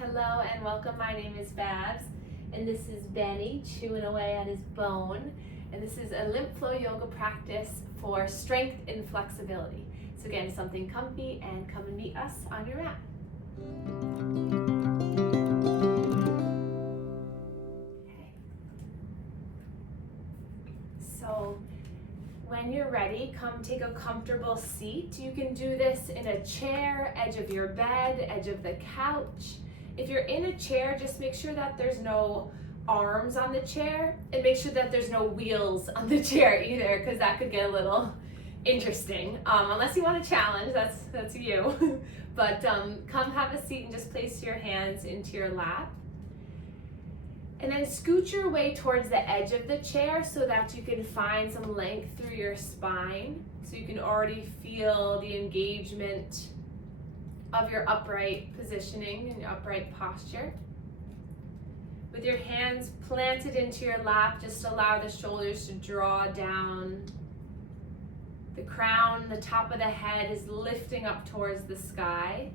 Hello and welcome. My name is Babz, and this is Benny chewing away at his bone. And this is a lymph flow yoga practice for strength and flexibility. So again, something comfy, and come and meet us on your mat. Okay. So when you're ready, come take a comfortable seat. You can do this in a chair, edge of your bed, edge of the couch. If you're in a chair, just make sure that there's no arms on the chair, and make sure that there's no wheels on the chair either, because that could get a little interesting. Unless you want a challenge, that's you. But come have a seat and just place your hands into your lap. And then scoot your way towards the edge of the chair so that you can find some length through your spine. So you can already feel the engagement of your upright positioning and your upright posture. With your hands planted into your lap, just allow the shoulders to draw down. The crown, the top of the head is lifting up towards the sky.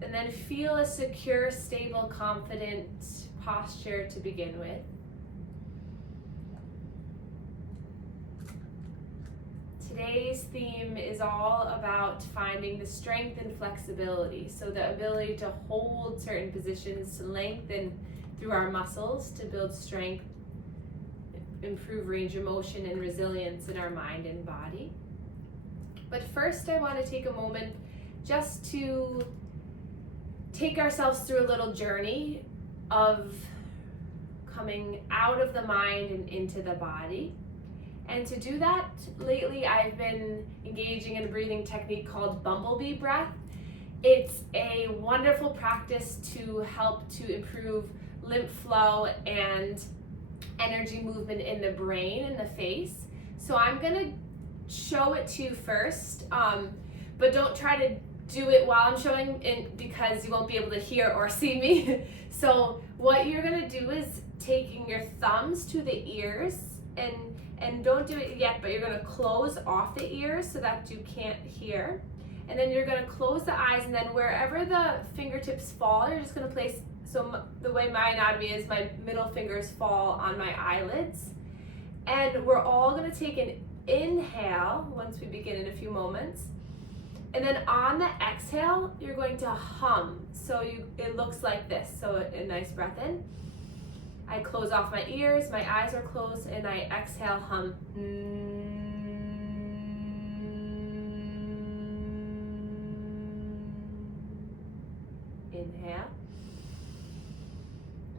And then feel a secure, stable, confident posture to begin with. Today's theme is all about finding the strength and flexibility. So the ability to hold certain positions, to lengthen through our muscles, to build strength, improve range of motion and resilience in our mind and body. But first, I want to take a moment just to take ourselves through a little journey of coming out of the mind and into the body. And to do that, lately I've been engaging in a breathing technique called bumblebee breath. It's a wonderful practice to help to improve lymph flow and energy movement in the brain and the face. So I'm gonna show it to you first, but don't try to do it while I'm showing it because you won't be able to hear or see me. So what you're gonna do is taking your thumbs to the ears, and don't do it yet, but you're gonna close off the ears so that you can't hear. And then you're gonna close the eyes, and then wherever the fingertips fall, you're just gonna place, so the way my anatomy is, my middle fingers fall on my eyelids. And we're all gonna take an inhale once we begin in a few moments. And then on the exhale, you're going to hum. So it looks like this. So a nice breath in. I close off my ears, my eyes are closed, and I exhale, hum. Inhale.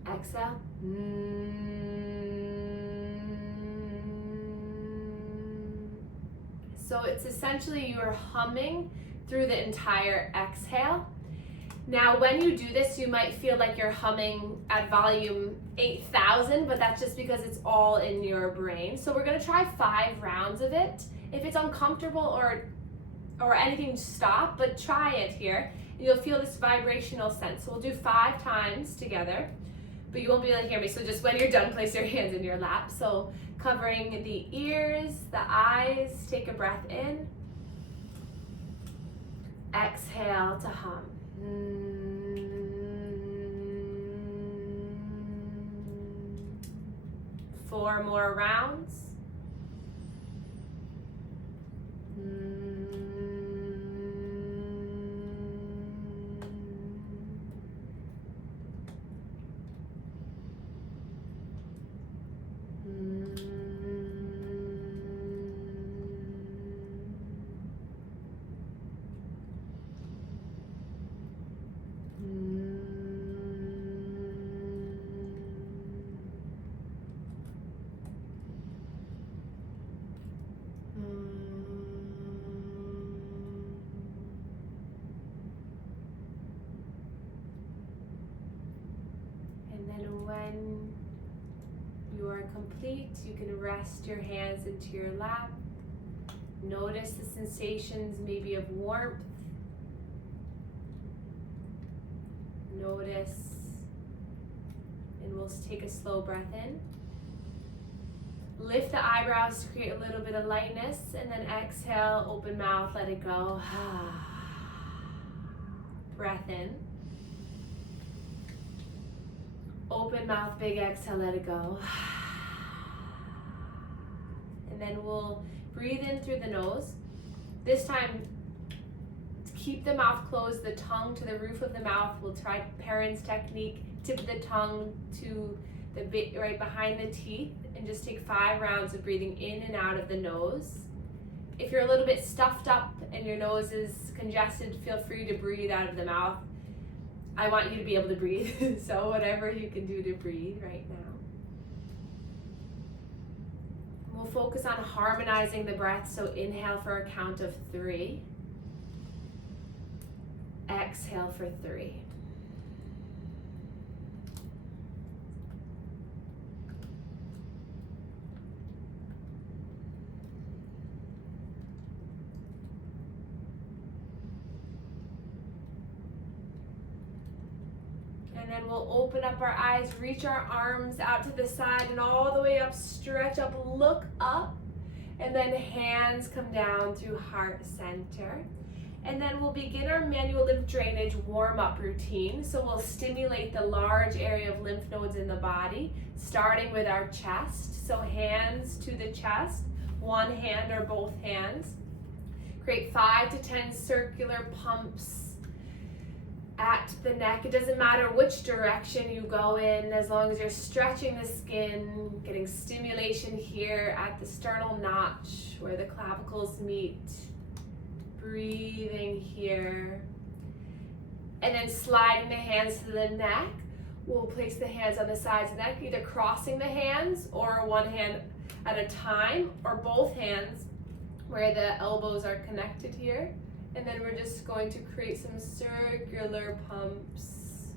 Exhale. So it's essentially you're humming through the entire exhale. Now, when you do this, you might feel like you're humming at volume 8,000, but that's just because it's all in your brain. So we're gonna try 5 rounds of it. If it's uncomfortable or anything, stop, but try it here. And you'll feel this vibrational sense. So we'll do 5 times together, but you won't be able to hear me. So just when you're done, place your hands in your lap. So covering the ears, the eyes, take a breath in. Exhale to hum. 4 more rounds. When you are complete, you can rest your hands into your lap. Notice the sensations maybe of warmth. Notice, and we'll take a slow breath in. Lift the eyebrows to create a little bit of lightness, and then exhale, open. open mouth, let it go. Breath in. Open mouth, big exhale, let it go. And then we'll breathe in through the nose. This time, keep the mouth closed, the tongue to the roof of the mouth. We'll try Perrin's technique, tip the tongue to the bit right behind the teeth, and just take 5 rounds of breathing in and out of the nose. If you're a little bit stuffed up and your nose is congested, feel free to breathe out of the mouth. I want you to be able to breathe, so whatever you can do to breathe right now. We'll focus on harmonizing the breath, so inhale for a count of 3. Exhale for 3. And then we'll open up our eyes, reach our arms out to the side and all the way up, stretch up, look up, and then hands come down through heart center. And then we'll begin our manual lymph drainage warm-up routine. So we'll stimulate the large area of lymph nodes in the body, starting with our chest. So hands to the chest, one hand or both hands. Create 5 to 10 circular pumps at the neck. It doesn't matter which direction you go in, as long as you're stretching the skin, getting stimulation here at the sternal notch where the clavicles meet. Breathing here. And then sliding the hands to the neck. We'll place the hands on the sides of the neck, either crossing the hands or one hand at a time, or both hands where the elbows are connected here. And then we're just going to create some circular pumps.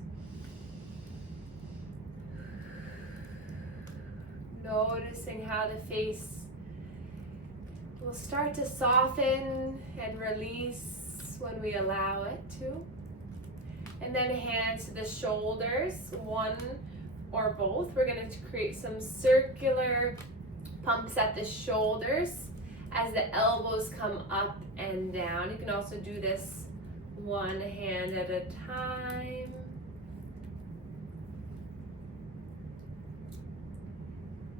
Noticing how the face will start to soften and release when we allow it to. And then hands to the shoulders, one or both. We're going to create some circular pumps at the shoulders as the elbows come up and down. You can also do this one hand at a time.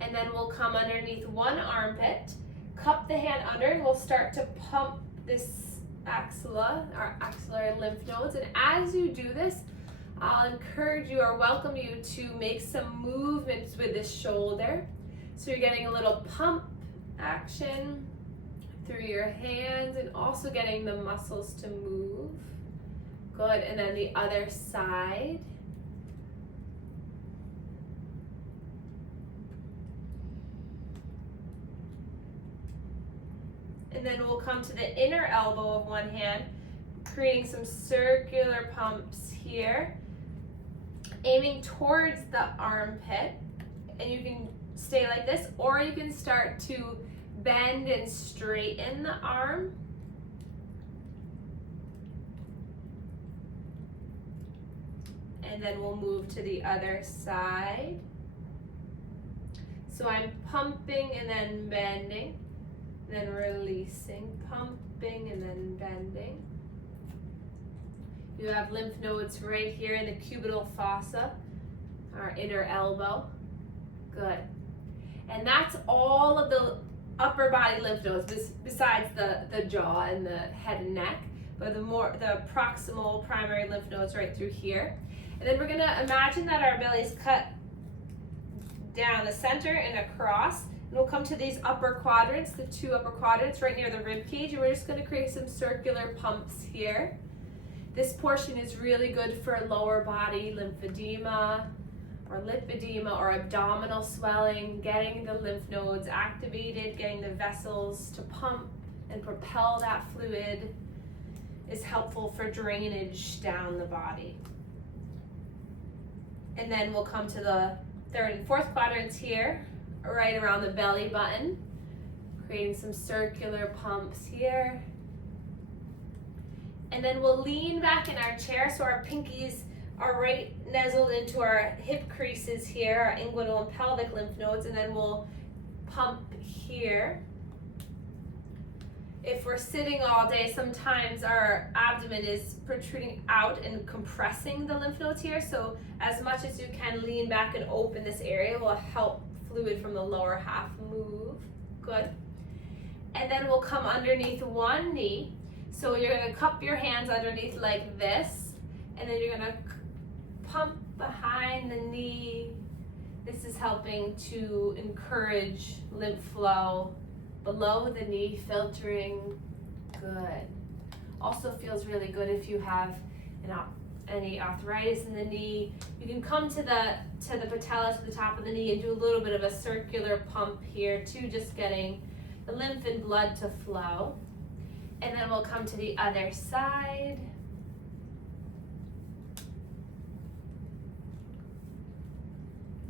And then we'll come underneath one armpit, cup the hand under, and we'll start to pump this axilla, our axillary lymph nodes. And as you do this, I'll encourage you or welcome you to make some movements with the shoulder. So you're getting a little pump action through your hands and also getting the muscles to move. Good, and then the other side. And then we'll come to the inner elbow of one hand, creating some circular pumps here, aiming towards the armpit. And you can stay like this, or you can start to bend and straighten the arm. And then we'll move to the other side. So I'm pumping and then bending, then releasing, pumping and then bending. You have lymph nodes right here in the cubital fossa, our inner elbow. Good. And that's all of the upper body lymph nodes besides the jaw and the head and neck, but the proximal primary lymph nodes right through here. And then we're gonna imagine that our belly is cut down the center and across, and we'll come to these upper quadrants, the 2 upper quadrants right near the rib cage, and we're just gonna create some circular pumps here. This portion is really good for lower body lymphedema or lipedema or abdominal swelling, getting the lymph nodes activated, getting the vessels to pump and propel that fluid is helpful for drainage down the body. And then we'll come to the 3rd and 4th quadrants here, right around the belly button, creating some circular pumps here. And then we'll lean back in our chair so our pinkies are right nestled into our hip creases here, our inguinal and pelvic lymph nodes, and then we'll pump here. if we're sitting all day, sometimes our abdomen is protruding out and compressing the lymph nodes here. So as much as you can lean back and open this area will help fluid from the lower half move. Good. And then we'll come underneath one knee. So you're going to cup your hands underneath like this, and then you're going to pump behind the knee. This is helping to encourage lymph flow below the knee, filtering. Good. Also feels really good if you have any arthritis in the knee. You can come to the patella, to the top of the knee, and do a little bit of a circular pump here too, just getting the lymph and blood to flow. And then we'll come to the other side.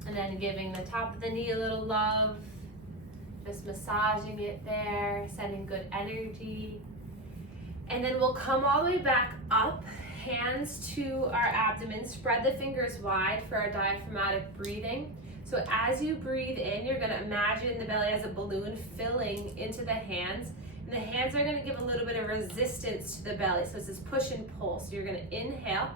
And then giving the top of the knee a little love. Just massaging it there, sending good energy. And then we'll come all the way back up, hands to our abdomen, spread the fingers wide for our diaphragmatic breathing. So as you breathe in, you're gonna imagine the belly as a balloon filling into the hands. And the hands are gonna give a little bit of resistance to the belly. So it's this push and pull. So you're gonna inhale.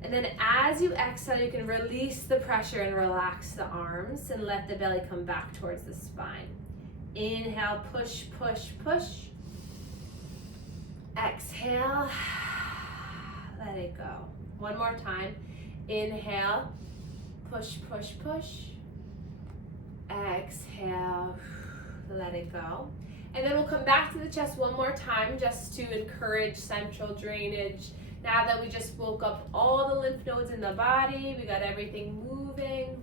And then as you exhale, you can release the pressure and relax the arms and let the belly come back towards the spine. Inhale, push, push, push. Exhale, let it go. One more time. Inhale, push, push, push. Exhale, let it go. And then we'll come back to the chest one more time just to encourage central drainage. Now that we just woke up all the lymph nodes in the body, we got everything moving.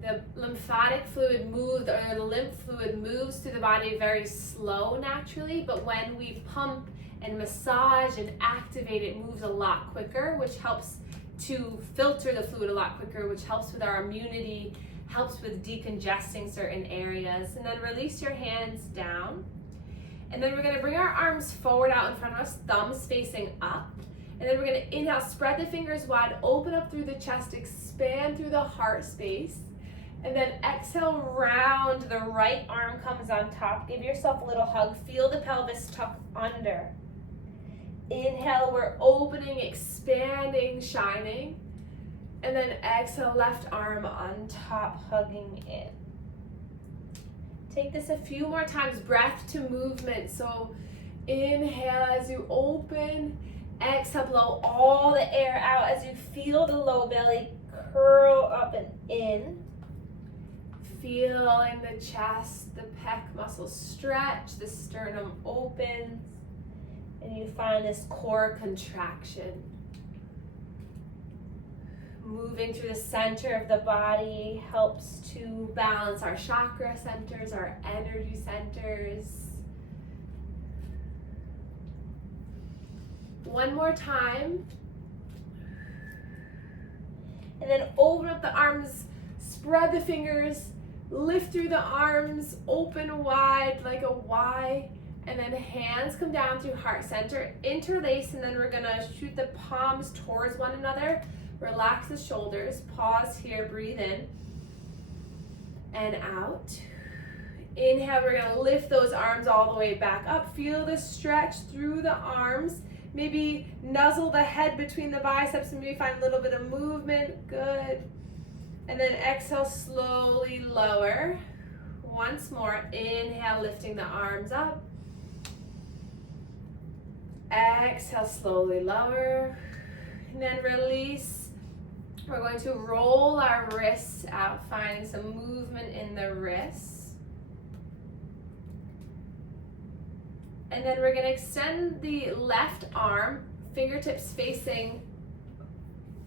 The lymphatic fluid moves, or the lymph fluid moves through the body very slow naturally, but when we pump and massage and activate, it moves a lot quicker, which helps to filter the fluid a lot quicker, which helps with our immunity, helps with decongesting certain areas. And then release your hands down. And then we're gonna bring our arms forward out in front of us, thumbs facing up. And then we're gonna inhale, spread the fingers wide, open up through the chest, expand through the heart space. And then exhale, round, the right arm comes on top. Give yourself a little hug, feel the pelvis tuck under. Inhale, we're opening, expanding, shining. And then exhale, left arm on top, hugging in. Take this a few more times, breath to movement. So inhale as you open, exhale, blow all the air out as you feel the low belly curl up and in. Feeling the chest, the pec muscles stretch, the sternum opens, and you find this core contraction. Moving through the center of the body helps to balance our chakra centers, our energy centers. One more time. And then open up the arms, spread the fingers, lift through the arms, open wide like a Y. And then hands come down through heart center, interlace, and then we're gonna shoot the palms towards one another. Relax the shoulders, pause here, breathe in and out. Inhale, we're gonna lift those arms all the way back up. Feel the stretch through the arms. Maybe nuzzle the head between the biceps and maybe find a little bit of movement, good. And then exhale, slowly lower. Once more, inhale, lifting the arms up. Exhale, slowly lower. And then release. We're going to roll our wrists out, finding some movement in the wrists. And then we're going to extend the left arm, fingertips facing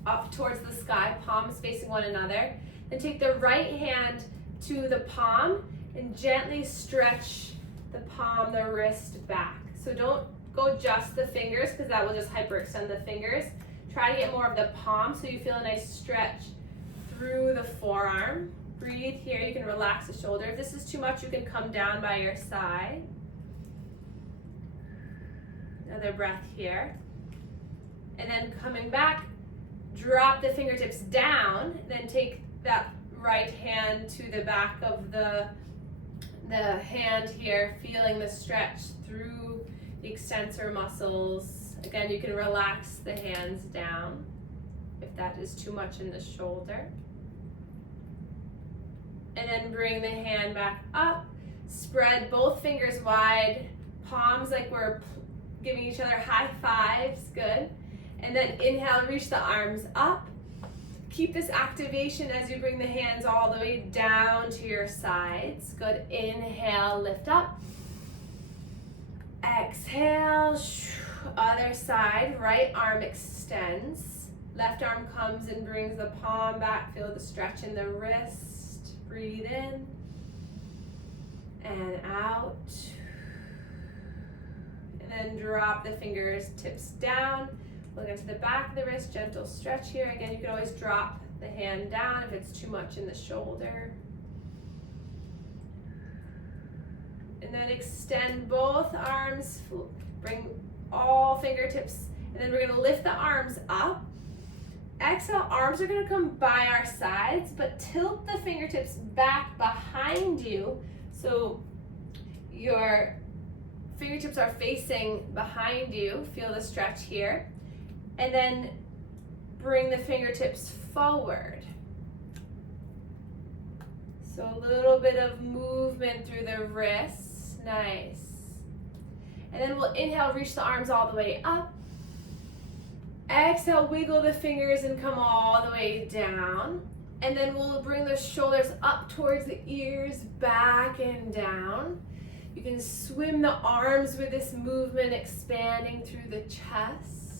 up towards the sky, palms facing one another. Then take the right hand to the palm and gently stretch the palm, the wrist back. So don't go just the fingers because that will just hyperextend the fingers. Try to get more of the palm so you feel a nice stretch through the forearm. Breathe here, you can relax the shoulder. If this is too much, you can come down by your side. Another breath here. And then coming back, drop the fingertips down, then take that right hand to the back of the The hand here, feeling the stretch through the extensor muscles. Again, you can relax the hands down if that is too much in the shoulder. And then bring the hand back up. Spread both fingers wide, palms like we're giving each other high fives, good. And then inhale, reach the arms up. Keep this activation as you bring the hands all the way down to your sides. Good, inhale, lift up. Exhale, other side, right arm extends. Left arm comes and brings the palm back. Feel the stretch in the wrist. Breathe in and out. And then drop the fingers, tips down. Look into the back of the wrist, gentle stretch here. Again, you can always drop the hand down if it's too much in the shoulder. And then extend both arms, bring all fingertips, and then we're gonna lift the arms up. Exhale, arms are gonna come by our sides, but tilt the fingertips back behind you so your fingertips are facing behind you. Feel the stretch here. And then bring the fingertips forward. So a little bit of movement through the wrists, nice. And then we'll inhale, reach the arms all the way up. Exhale, wiggle the fingers and come all the way down. And then we'll bring the shoulders up towards the ears, back and down. You can swim the arms with this movement, expanding through the chest.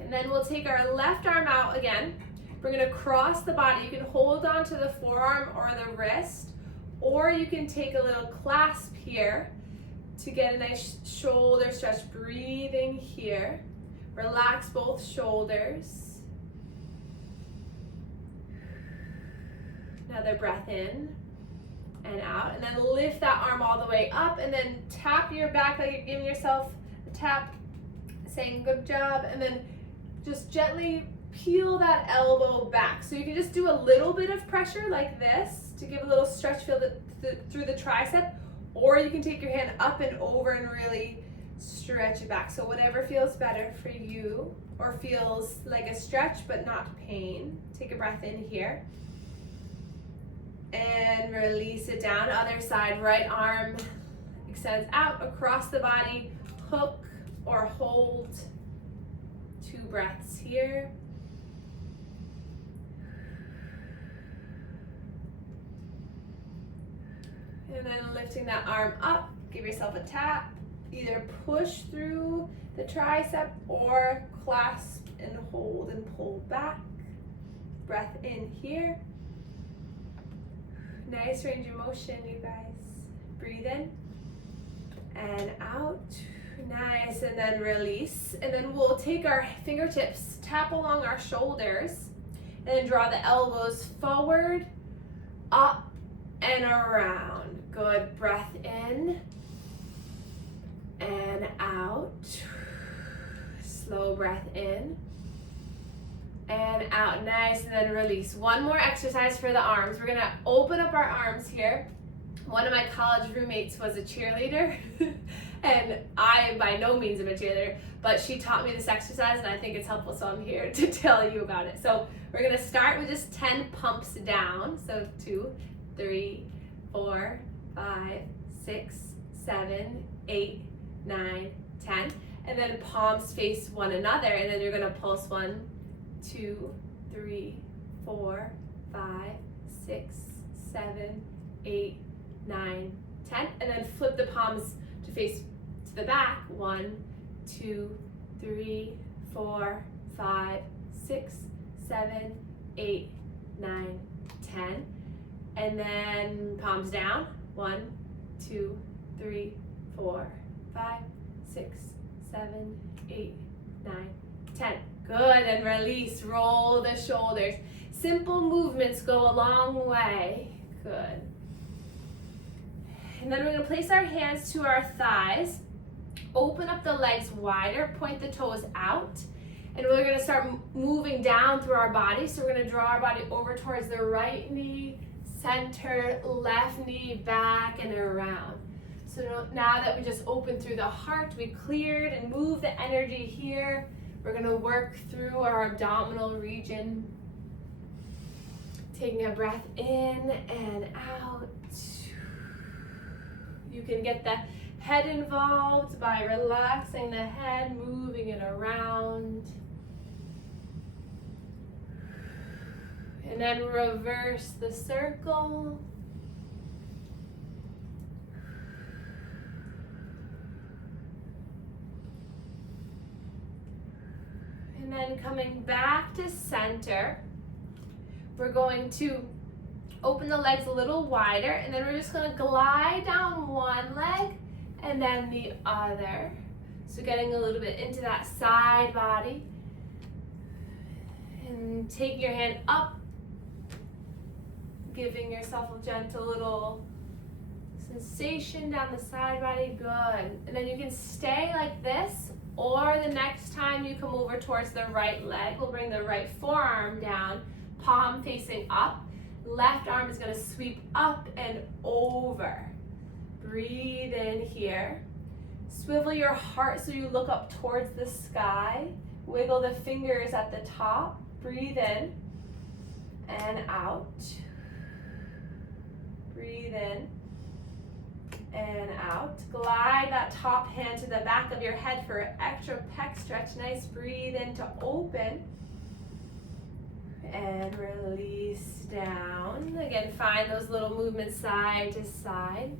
And then we'll take our left arm out again. We're gonna cross the body. You can hold on to the forearm or the wrist, or you can take a little clasp here to get a nice shoulder stretch. Breathing here. Relax both shoulders. Another breath in and out. And then lift that arm all the way up and then tap your back like you're giving yourself a tap, saying good job, and then just gently peel that elbow back. So you can just do a little bit of pressure like this to give a little stretch feel through the tricep, or you can take your hand up and over and really stretch it back. So whatever feels better for you or feels like a stretch but not pain. Take a breath in here. And release it down. Other side, right arm extends out across the body. Hook or hold. 2 breaths here. And then lifting that arm up, give yourself a tap. Either push through the tricep or clasp and hold and pull back. Breath in here. Nice range of motion, you guys. Breathe in and out. Nice, and then release. And then we'll take our fingertips, tap along our shoulders, and then draw the elbows forward, up, and around. Good, breath in and out. Slow breath in and out. Nice, and then release. One more exercise for the arms. We're gonna open up our arms here. One of my college roommates was a cheerleader and I by no means am a cheerleader, but she taught me this exercise and I think it's helpful, so I'm here to tell you about it. So we're gonna start with just 10 pumps down. So 2, 3, 4, 5, 6, 7, 8, 9, 10. And then palms face one another, and then you're gonna pulse 1, 2, 3, 4, 5, 6, 7, 8, 9, 10, and then flip the palms to face to the back. 1, 2, 3, 4, 5, 6, 7, 8, 9, 10, and then palms down. 1, 2, 3, 4, 5, 6, 7, 8, 9, 10. Good, and release. Roll the shoulders. Simple movements go a long way. Good. And then we're going to place our hands to our thighs. Open up the legs wider, point the toes out, And we're gonna start moving down through our body. So we're gonna draw our body over towards the right knee, center, left knee, back and around. So now that we just opened through the heart, we cleared and moved the energy here. We're gonna work through our abdominal region. Taking a breath in and out. You can get the head involved by relaxing the head, moving it around. And then reverse the circle. And then coming back to center, we're going to open the legs a little wider, and then we're just going to glide down one leg and then the other. So getting a little bit into that side body. And taking your hand up, giving yourself a gentle little sensation down the side body. Good. And then you can stay like this, or the next time you come over towards the right leg, we'll bring the right forearm down, palm facing up. Left arm is going to sweep up and over. Breathe in here. Swivel your heart so you look up towards the sky. Wiggle the fingers at the top. Breathe in and out. Breathe in and out. Glide that top hand to the back of your head for an extra pec stretch. Nice. Breathe in to open. And release down. Again, find those little movements side to side.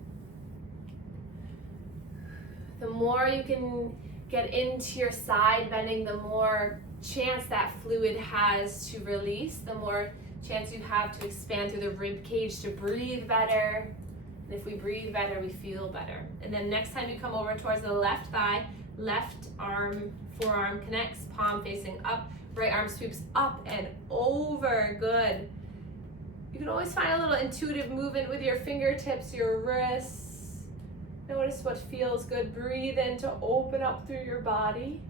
The more you can get into your side bending, the more chance that fluid has to release, the more chance you have to expand through the rib cage to breathe better. And if we breathe better, we feel better. And then next time you come over towards the left thigh, left arm, forearm connects, palm facing up. Right arm sweeps up and over. Good. You can always find a little intuitive movement with your fingertips, your wrists. Notice what feels good. Breathe in to open up through your body.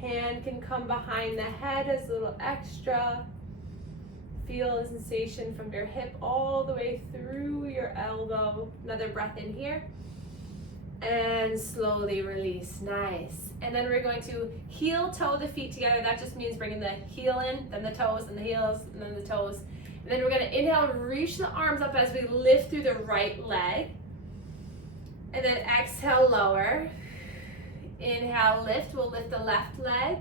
Hand can come behind the head as a little extra. Feel the sensation from your hip all the way through your elbow. Another breath in here. And slowly release. Nice. And then we're going to heel toe the feet together. That just means bringing the heel in, then the toes, and the heels, and then the toes. And then we're going to inhale, reach the arms up as we lift through the right leg. And then exhale, lower. Inhale, lift. We'll lift the left leg.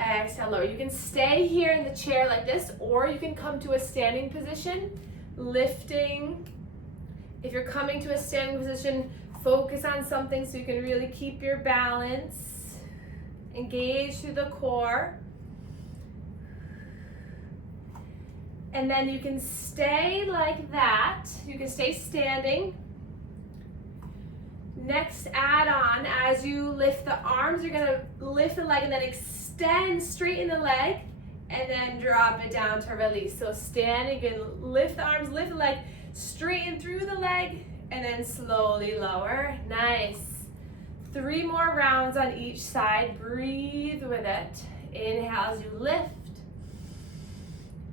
Exhale, lower. You can stay here in the chair like this, or you can come to a standing position, lifting. If you're coming to a standing position, focus on something so you can really keep your balance. Engage through the core. And then you can stay like that. You can stay standing. Next, add on, as you lift the arms, you're gonna lift the leg and then extend, straighten the leg, and then drop it down to release. So stand, you can lift the arms, lift the leg, straighten through the leg, and then slowly lower. Nice. 3 more rounds on each side. Breathe with it. Inhale as you lift.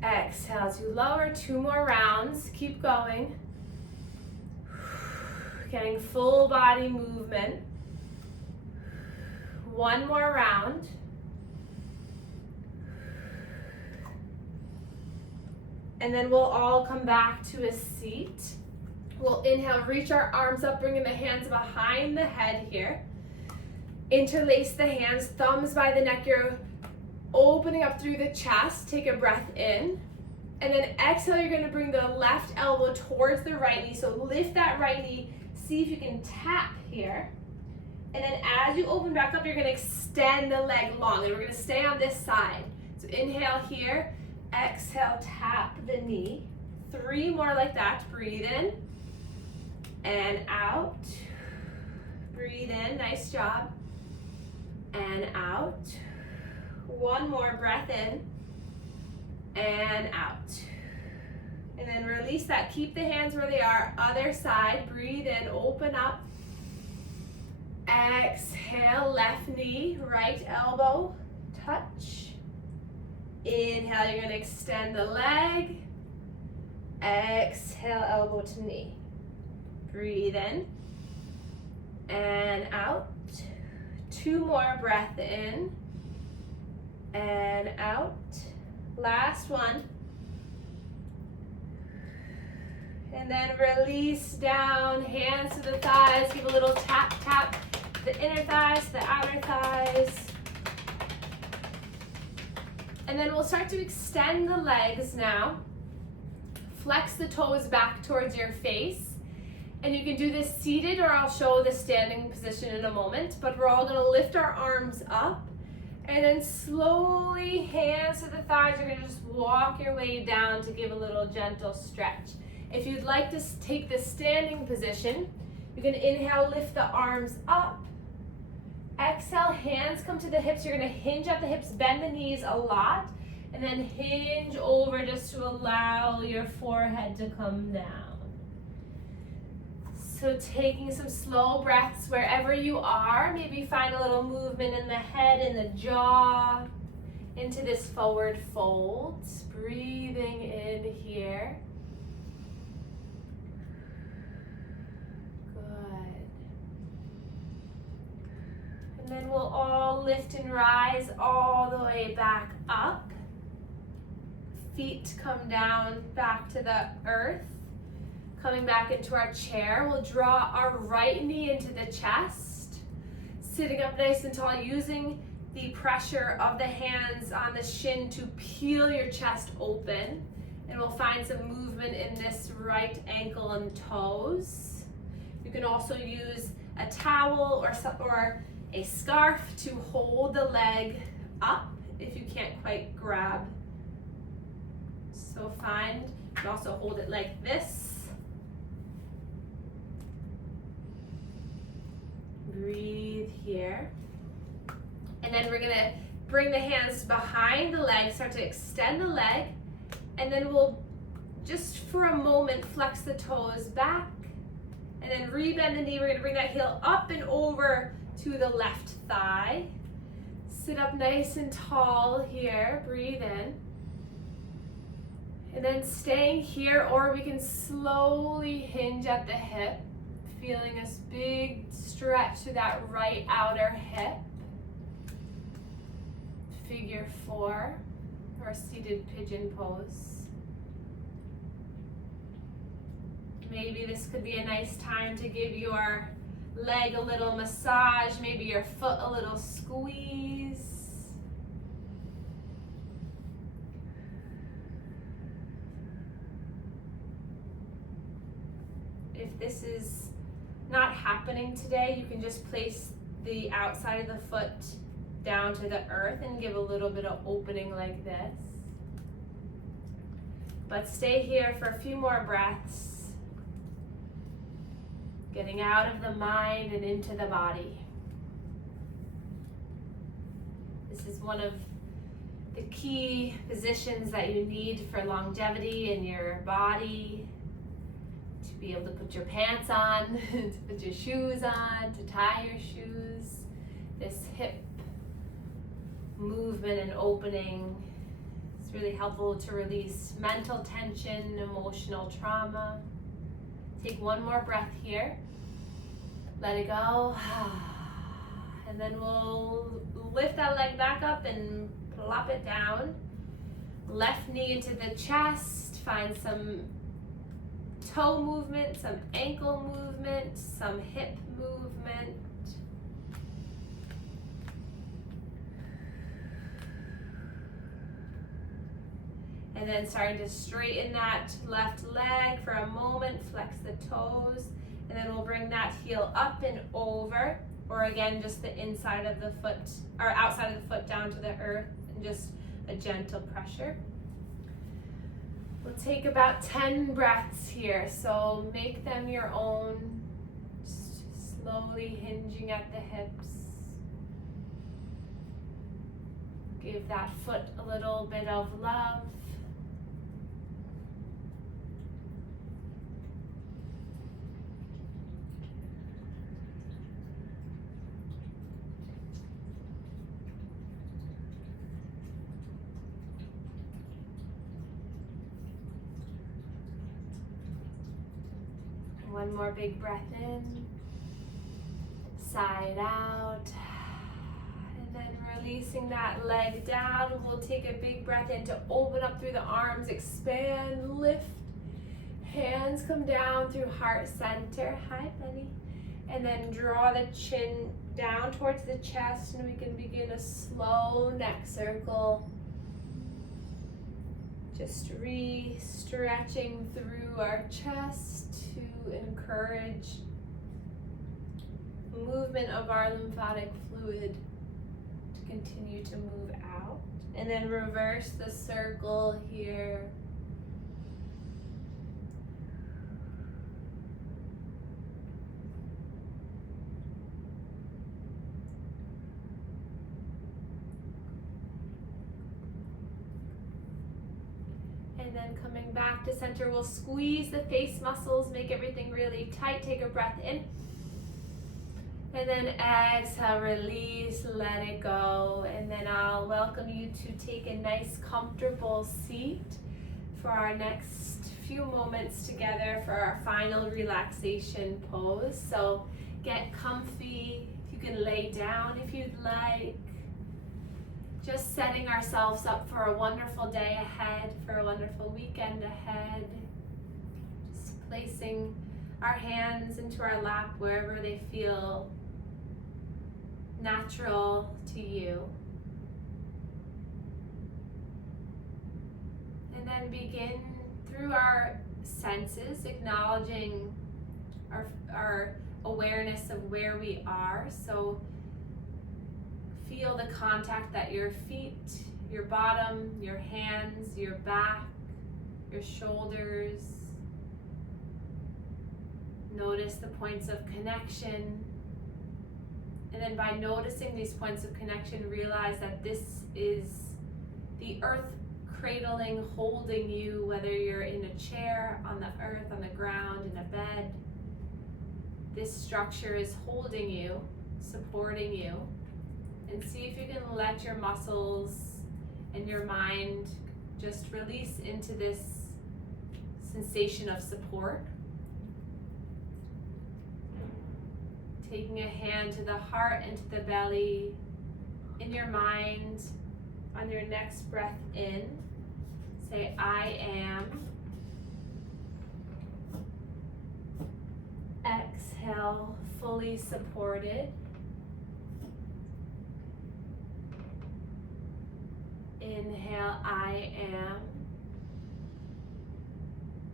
Exhale as you lower. 2 more rounds. Keep going. Getting full body movement. 1 more round. And then we'll all come back to a seat. We'll inhale, reach our arms up, bringing the hands behind the head here. Interlace the hands, thumbs by the neck. You're opening up through the chest. Take a breath in. And then exhale, you're going to bring the left elbow towards the right knee. So lift that right knee. See if you can tap here. And then as you open back up, you're going to extend the leg long. And we're going to stay on this side. So inhale here. Exhale, tap the knee. 3 more like that. Breathe in and out. Breathe in. Nice job. And out. 1 more breath in and out. And then release that. Keep the hands where they are. Other side. Breathe in. Open up. Exhale, left knee, right elbow, touch. Inhale, you're gonna extend the leg. Exhale, elbow to knee. Breathe in and out. 2 more, breath in and out. Last one. And then release down, hands to the thighs. Give a little tap, tap. The inner thighs, the outer thighs. And then we'll start to extend the legs now. Flex the toes back towards your face. And you can do this seated, or I'll show the standing position in a moment. But we're all gonna lift our arms up. And then slowly, hands to the thighs, you're gonna just walk your way down to give a little gentle stretch. If you'd like to take the standing position, you can inhale, lift the arms up. Exhale, hands come to the hips. You're gonna hinge at the hips, bend the knees a lot, and then hinge over just to allow your forehead to come down. So taking some slow breaths wherever you are. Maybe find a little movement in the head and the jaw into this forward fold. Breathing in here. And then we'll all lift and rise all the way back up. Feet come down back to the earth. Coming back into our chair, we'll draw our right knee into the chest. Sitting up nice and tall, using the pressure of the hands on the shin to peel your chest open. And we'll find some movement in this right ankle and toes. You can also use a towel or a scarf to hold the leg up if you can't quite grab. So find, you can also hold it like this. Breathe here. And then we're gonna bring the hands behind the leg, start to extend the leg, and then we'll just for a moment flex the toes back, and then rebend the knee. We're gonna bring that heel up and over to the left thigh. Sit up nice and tall here, breathe in. And then staying here, or we can slowly hinge at the hip, feeling this big stretch to that right outer hip. Figure 4, or seated pigeon pose. Maybe this could be a nice time to give your leg a little massage, maybe your foot a little squeeze. If this is not happening today, you can just place the outside of the foot down to the earth and give a little bit of opening like this. But stay here for a few more breaths. Getting out of the mind and into the body. This is one of the key positions that you need for longevity in your body. To be able to put your pants on, to put your shoes on, to tie your shoes. This hip movement and opening is really helpful to release mental tension, emotional trauma. Take one more breath here. Let it go. And then we'll lift that leg back up and plop it down. Left knee into the chest. Find some toe movement, some ankle movement, some hip movement. And then starting to straighten that left leg for a moment, flex the toes, and then we'll bring that heel up and over, or again, just the inside of the foot, or outside of the foot down to the earth, and just a gentle pressure. We'll take about 10 breaths here, so make them your own, just slowly hinging at the hips. Give that foot a little bit of love. One more big breath in, side out, and then releasing that leg down. We'll take a big breath in to open up through the arms, expand, lift. Hands come down through heart center. Hi, buddy. And then draw the chin down towards the chest, and we can begin a slow neck circle. Just re-stretching through our chest to encourage movement of our lymphatic fluid to continue to move out. And then reverse the circle here. And then coming back to center, we'll squeeze the face muscles, make everything really tight. Take a breath in. And then exhale, release, let it go. And then I'll welcome you to take a nice comfortable seat for our next few moments together for our final relaxation pose. So get comfy. You can lay down if you'd like. Just setting ourselves up for a wonderful day ahead, for a wonderful weekend ahead. Just placing our hands into our lap wherever they feel natural to you. And then begin through our senses, acknowledging our awareness of where we are. So feel the contact that your feet, your bottom, your hands, your back, your shoulders. Notice the points of connection. And then by noticing these points of connection, realize that this is the earth cradling, holding you, whether you're in a chair, on the earth, on the ground, in a bed. This structure is holding you, supporting you. And see if you can let your muscles and your mind just release into this sensation of support. Taking a hand to the heart and to the belly. In your mind, on your next breath in, say, I am. Exhale, fully supported. Inhale, I am.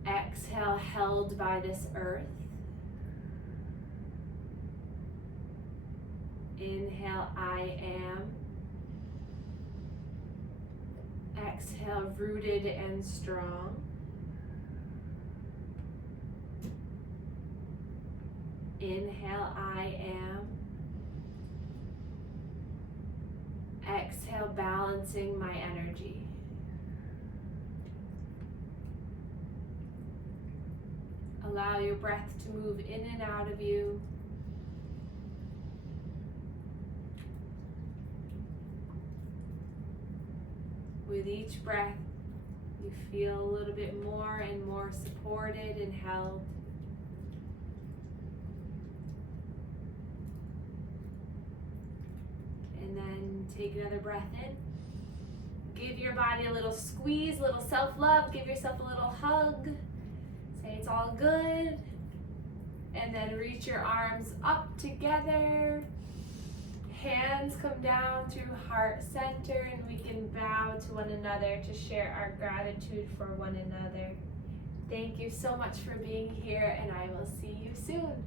Exhale, held by this earth. Inhale, I am. Exhale, rooted and strong. Inhale, I am. Exhale, balancing my energy. Allow your breath to move in and out of you. With each breath, you feel a little bit more and more supported and held. And then take another breath in. Give your body a little squeeze, a little self-love. Give yourself a little hug. Say it's all good. And then reach your arms up together. Hands come down through heart center, and we can bow to one another to share our gratitude for one another. Thank you so much for being here, and I will see you soon.